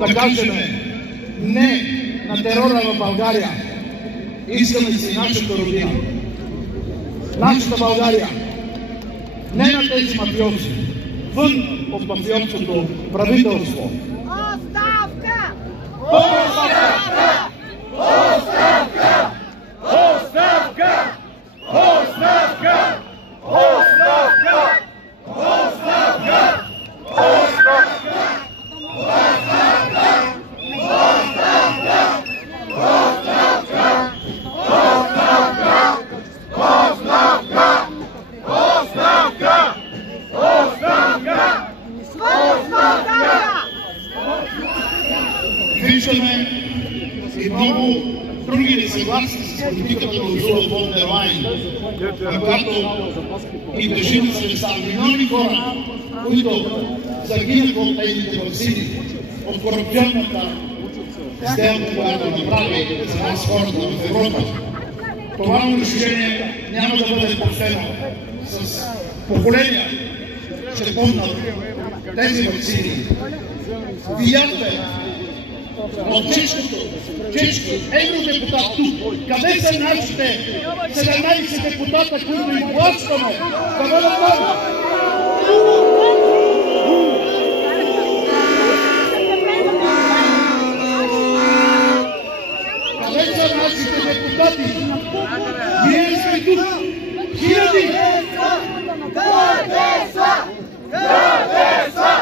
да кажем не на терора в България. Искаме си нашата родина. Нашата България. Не на тези мафиози. Вън от мафиотското правителство. Оставка! Оставка! Оставка! Оставка! Оставка! Оставка! Оставка! Виждаме и много други несъгласни с политиката на Урсула фон дер Лайен, когато и държи да се представя милиони хора, които загинаха от техните ваксини, от корупционната сделка, която направи за нас хората в Европа. Това унищожение няма да бъде простено. С поколения ще помнят тези ваксини. Видяхте от чешки евродепутат тук. Къде са нашите 17 депутата, които им плащаме да бъдат много? Къде са нашите депутати? Ние сме тук. Хиляди! Къде са? Къде са?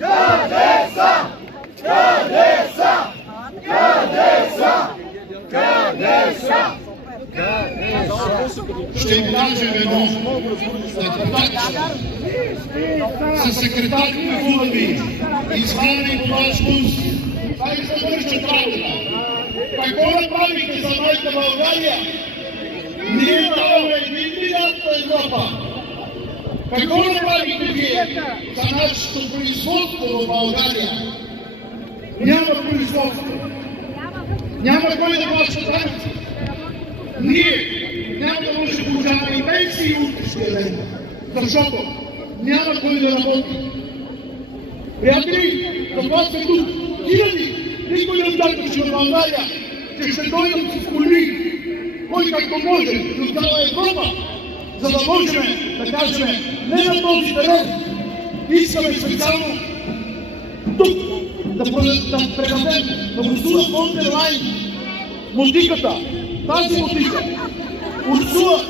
Къде са? Къде са? Къде са? Къде са? Ще им кажем едно. Със секретарите хубави, извадени по ваш вкус. Това и завършат работа. Какво направихте за моята България? Ние даваме 1 милиард на Европа. Какво направихте вие за нашето производство в България? Няма производство. Няма кой да плаща данъци. Ние няма да може да получаваме и пенсии утрешния ден, защото няма кой да работи. Приятели, какво сме тук? Хиляди! Никой не очакваше в България, че ще дойдат с коли, кой както може, до цяла Европа, за да можем да кажем не на този терен. Искаме специално тук да предадем на Урсула фон дер Лайен мотиката, тази мотика. Урсула,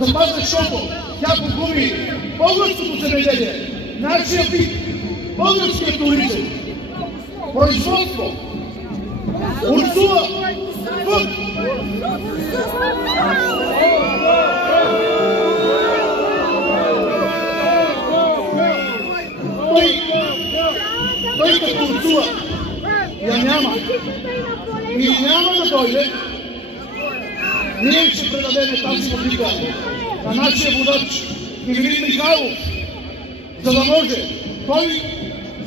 за това защото тя погуби българското земеделие, нашия вид, българския туризъм, производство. Урсула, вън! Той като Урсула я няма и няма да дойде, ние ще предадем тази мотика на нашия водач Ивелин Михайлов, за да може той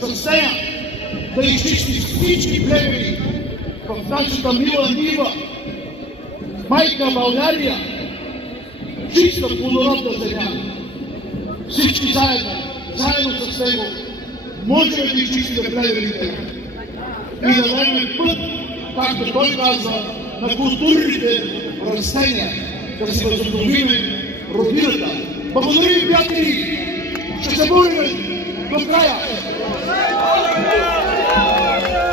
с нея да изчисти всички племени в нашата мила нива, майка България, чиста плодородна земя. Всички заедно с него, можем да изчистим племените и да дадем път, както той казва, на културните растения, да се възобновим родината. Благодаря ви, приятели! Ще се борим до края!